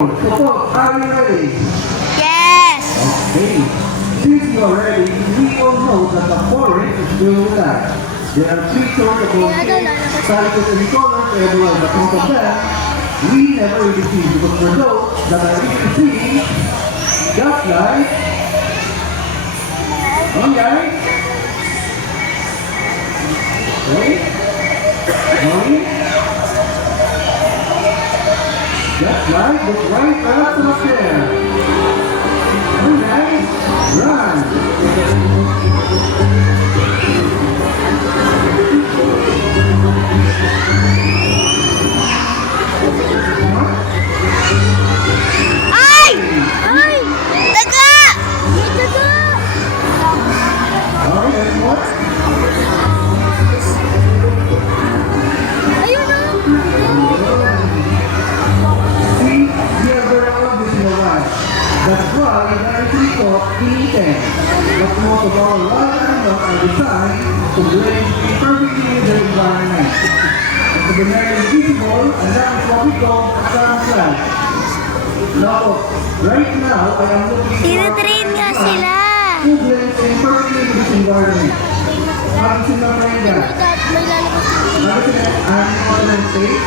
So, are you ready? Yes! Okay. Since you are ready, we all know that the forest is still alive. There are three sorts of volcanoes, Salicos and Nicolas, everyone that knows of them. We never really see because for those that are really seeing, just like, alright? Okay? Just like the right earth up there. Alright, run. Ay! Ay! Daga! May daga! Alright, there's more. Ayun o! See, we are very obvious in the wild. That's why we actually call eating. But most of our wild animals are designed to blend perfectly with their environment. And to be very invisible, and that is what we call camouflage. Now, right now, I am looking for Tinatrain nga sila! who blends in perfectly with this environment. Bakit sila train ka? May lalabas na. Bakit sila animal and state?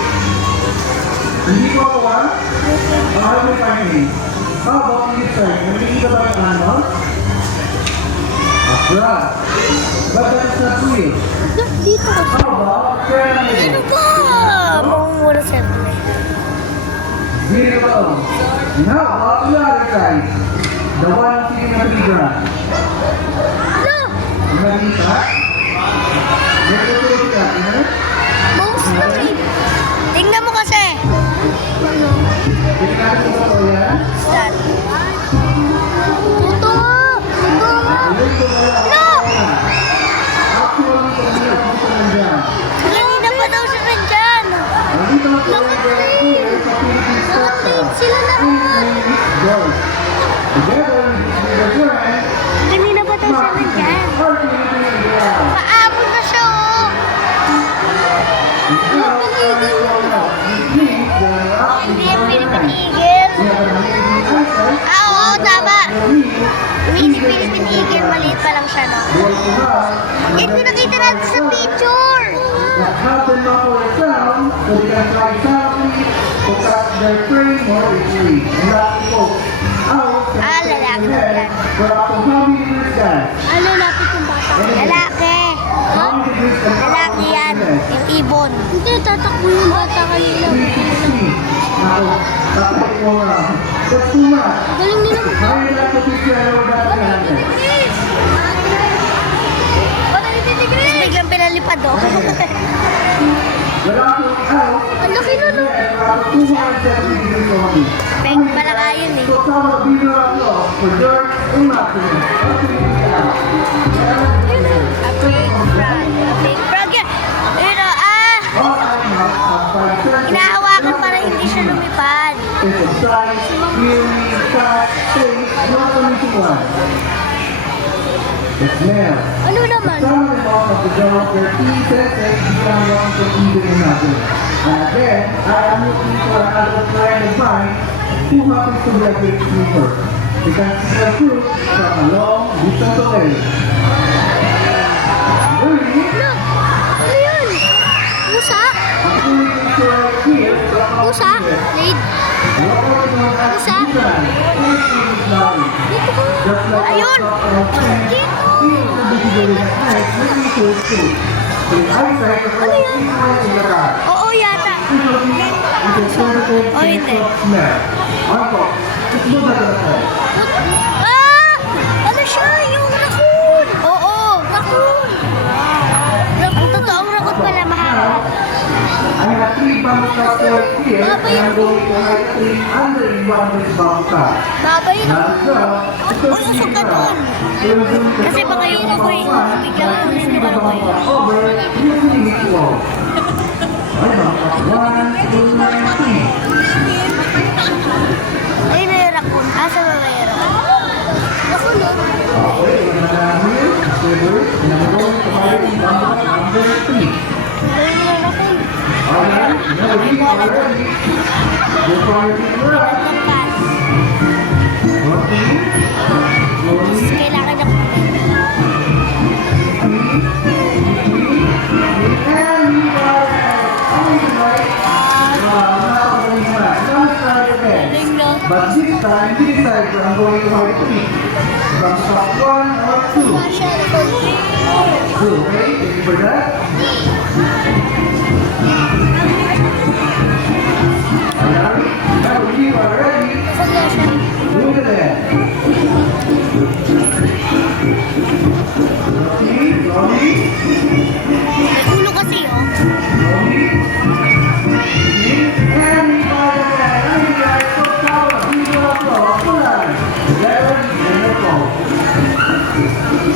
Hindi ko ako how do we find me? How about in this side? Nakikita ba yung animals? A frog. But that is not real. Dito ka. How about pyramid? Ano ba? Mamumura sa mga. Beautiful. Now, about the other side. The one sitting on the ground. Ano? Nakikita? Nakikita ka, eh? Mouse lang eh. Tingnan mo kasi. Ano? Tingnan mo ba ito yan? Saan? Tuto! Tuto! No! Actually, kanina dito nandiyan. Kanina pa daw siya nandyan. Nandito ang here sa Philippine Sports. Sila na. Girls. Together with the friend, Kanina pa daw siya nandyan. our Philippine girls. Paabot na siya oh. Now, we need the Hindi yung Philippine Eagle. We have an amazing answer. Ah, oo, tama. We Hindi Philippine Eagle. Maliit pa lang siya, no? want to have Eh, pinakita natin sa picture. that have them not for sound so they can fly softly to cut their prey more easily. And that's the quote. Out Ah, lalaki na yan. for up to how many degrees guys? Ano lapit yung bata? Lalaki. How many degrees can Lalaki yan. Yung ibon. Hindi, tatakbo yung bata kanina. 360. Ako, tapos mo na. That's too much. Galing nila mo. How you like to picture over that natin? Tapos biglang pinalipad oh. Wala akong out. Ang laki na no. And around 270 degrees only. Peg pala kayon eh. So some of the video for dirt and nothing. A big frog. A big frog yan. Pero All animals have five senses. hinahawakan para hindi siya lumipad. It's a size, hearing, touch, taste, not only one. The smell. Ano naman? Some animals have developed their key senses beyond what we can even imagine. And again, I am looking for another friend of mine who happens to be a great sleeper. He can see the fruit from a long distance away. Really? Ano? Ano yun? Pusa? Pusa? Laid? Pusa? Dito ko. Ayun! Dito! Ano yan? Oo yata. Oh, hindi. Ah! Ano siya? Yung raccoon! Oo! Raccoon! Raccoon. Totoong raccoon pala. Mahaba. I have three bamboo here, and I'm going to have three under one bamboo. Baba yun. Uy, usok ka doon. Kasi baka yung ako'y biglang kunin yung ako'y. Over, using it low. One, two, three. Ayun na yung raccoon. Asa ba ba yung raccoon? Raccoon no? Okay, we're going to have number three. Ayun na yung raccoon. Alright, now we already. We're going to But this time, he decided I'm going to hard three. From stop 1 or 2. Two, okay? Thank you for that. Alright, now if you are ready, move it in. Rocky, Ulo kasi, oh. Rocky. And we got it again. And we got it so power. We will applause. Pull on. 11, and let's go.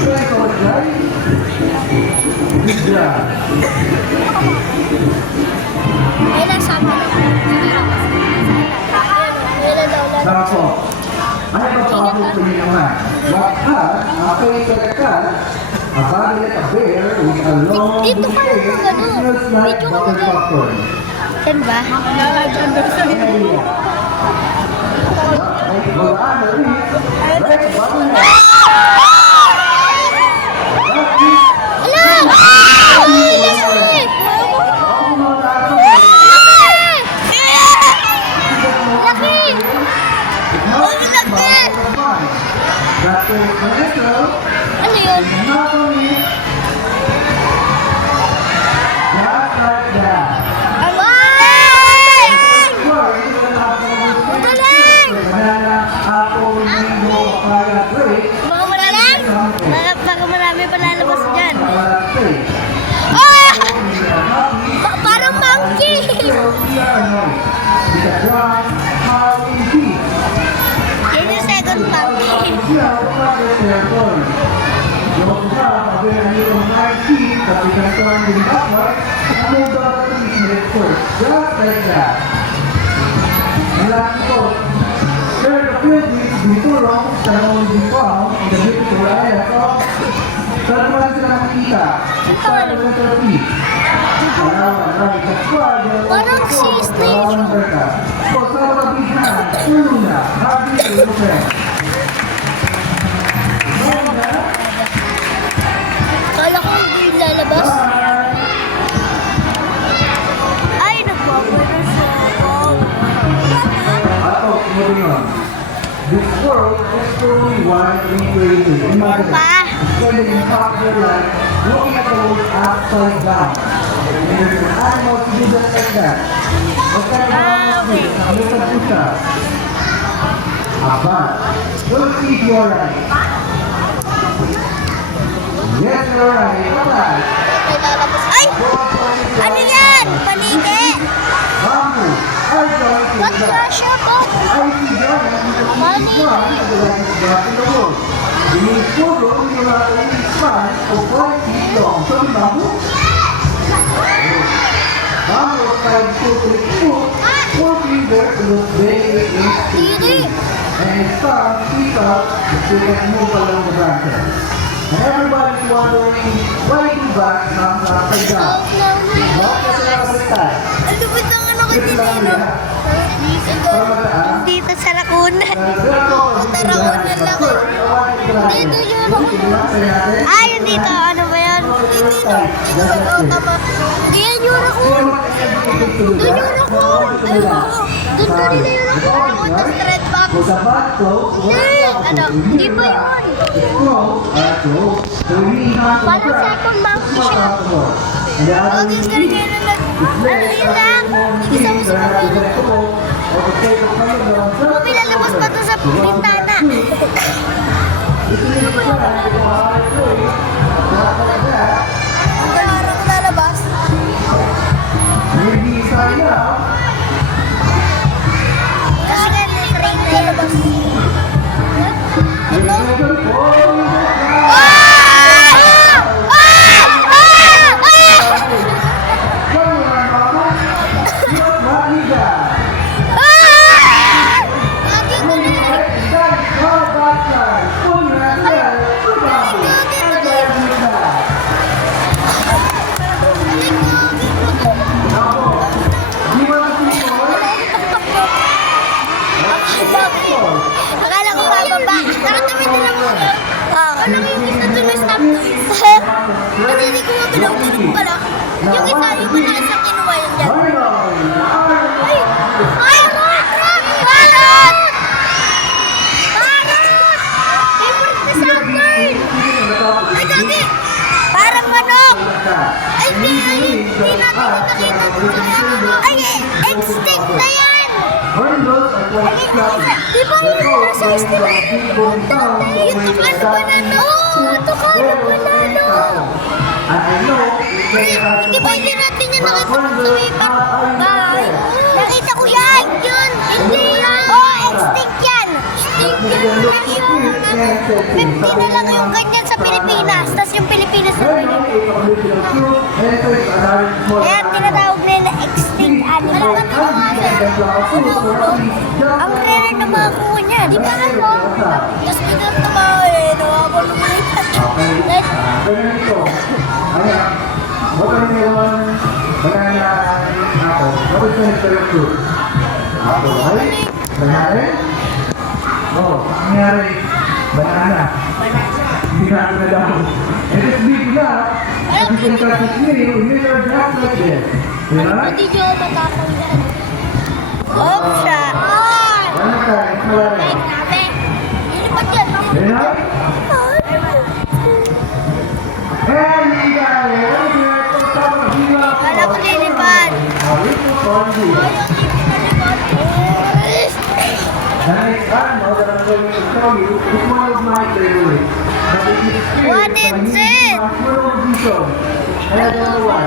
Thank you, guys. Good job. Ayun ang sama na. Now, po, I have a problem for you naman. What had a face like a cat, a body like a bear, with a long Dito ka lang tail, mag-ano. smells like Medyo ka butter mag-ano. popcorn. Yan ba? Area. Right, wala na rin. Right, button head. That's it. Ala! Ay, laki! All mga tayo. Laki! That is Vanessa. Ano yun? Not only just like that. Ay! Well, you will have to Ang galing! banana, apple, mango, papaya, grape, Baka magaling? Baka marami pa lalabas dyan. grape. Ah! Parang monkey! It's a dry, how easy. Yan yung second monkey. Yeah, what is their turn? Yung isa, sabi na yung 19, tapi kan turn din backward, ang move down natin is left first. Just like that. Ang last ko, share the field with Bitulong, Tanong Bifang, in the beautiful area of saan naman sila nakikita? Saan naman sila feet? Alawan, right, the squad, Parang si Snake. So, sa mga bigyan, ulo na, happy to your friend. Kala ko hindi lalabas. Ay, nagpapalo siya. Ato, moving on. This world is truly one in creating. Imagine Pa? spending half their life looking at the world upside down. And there's an animal to do just like that. What kind of animal is this? Look at pusa. A bat. Don't see if you're right. Yes, you're right. What that? May lalabas. Ay! Ano yan? Panike! Bamboo. I don't Ba't think that. pressure po? I see that because one of the largest bats in the world. You need photo yung ating span o 5 feet long. So, di ba mo? Bamboo is 5 foot 3 foot, 4 fingers to look very 8 feet. Tiri! And its tongue sticks out so you can move along the branches. And everybody's wondering why do bats come upside down? Bakit sila kapalitan? Ang lupit ng ano ko Ito dito. lang nila. Para mataan. Dito sa Lacuna. Dito yun ako. Ah, yun dito. Ano ba yan? Dito. Oo, tama. Yan yung Raccoon. Doon yung Raccoon. Ayun ako. Doon kanina yung Raccoon. Tapos red box. Hindi. Ano? Hindi pa yun. Parang second monkey siya. Oo, dito kanina na nag... Ano yun lang? Isa mo sa kapila. May lalabas pa to sa bintana. Ang parang lalabas. Kasi nga train na lalabas. Ito? Lagi ko na yun. Akala ko bababa. Nakatabi nila mo. Ano yung isa doon na stop Kasi hindi ko mabilang tinong pala. Yung isa, yung malakas ang kinuha yun dyan. Ay! Ay! Rock! Rock! Balot! Di ba yun yung nasa isla? Yung tukano banana. Oo, tukano banana. Di ba hindi natin yan nakita sa may bahay? Nakita ko yan! Yun! Hindi yan! Oo, extinct yan! Extinct yan! Kasi 50 na lang yung ganyan sa Pilipinas. Tapos yung Pilipinas na ganyan. Kaya tinatawag nila na extinct animal. Ang rare na mga kuha niya. Di ba ano? Tapos biglang tumawa eh. Nakakulumulit. Ganito. Ayan. Watermelon, banana, apple. What is the favorite fruit? Apple, right? Banana? Oh, nangyari. Banana. Hindi natin na daw. And it's big enough. As you can touch it here, you need your drop like this. Diba? Hindi nyo matakaw yan. Oops, siya. Ano ka? It's malaki. Ilipat yan. Diba? And you got it. What is it? Kala ko lilipad. The next animal that I'm going to show you is one of my favorites. But it is scared What by is using it? marshmallow dito. And I don't know why.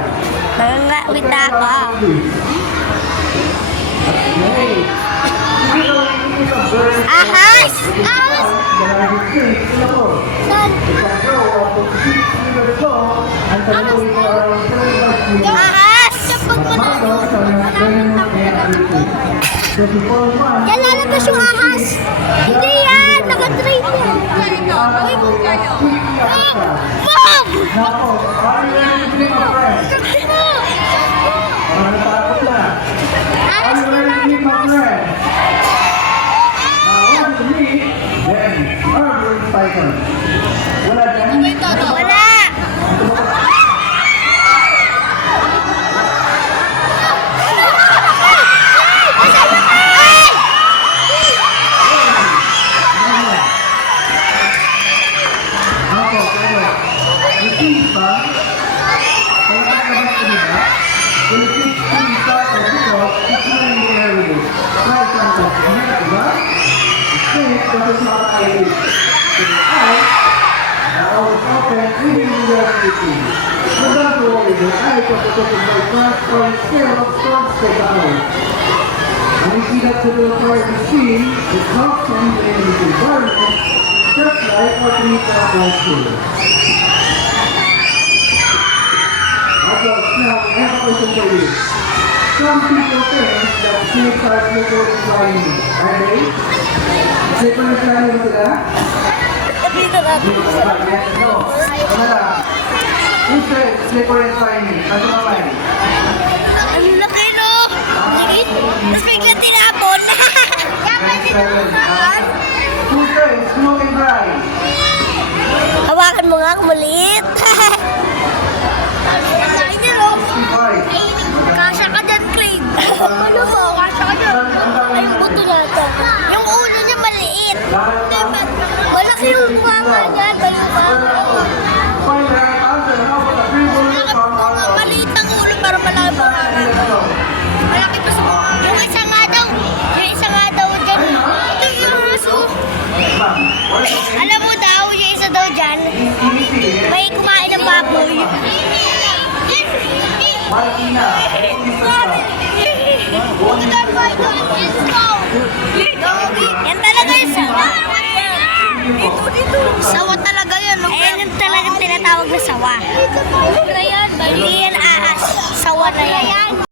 Nangangawit ako. Hey, you know, it is a bird. Ahas! Ahas! That I can see, you know. Saan? It can grow up to 6 meters tall and can go into around 35 meters. Ahas! Kapag manalo. Yan lalabas yung ahas. Hindi yan. Naka-train yan. Mom! Ahas na lalabas. Wala. And we see that the little machine is functioning in this environment just like our 3.1 school. Now, I have a question for you. Some people think that snakes are slippery and slimy. Are they? Slippery and slimy ba sila? No. Ano lang? Who said slippery and slimy? Ano naman? Ang laki, no? Liit. Tapos bigla tinapon. Dapat tinapon. Who said smooth and dry? Hawakan mo nga, maliit. Right. Kasha ka dyan, Craig. Ano mo? Kasha ka dyan. Ay, yung buto natin. Yung ulo niya maliit. Malaki yung bunganga niya. Find the right answer. How about the three bullets from our Maliit ang ulo para malaki bunganga. Malaki pa sa bunganga. Yung isa nga daw dyan. Ito yung aso. Alam mo daw, yung isa daw dyan, may kumain ng baboy. Yan talaga yung sawa. Sawa talaga yan. Ayan yung talagang tinatawag na sawa. Hindi yan ahas. Sawa na yan.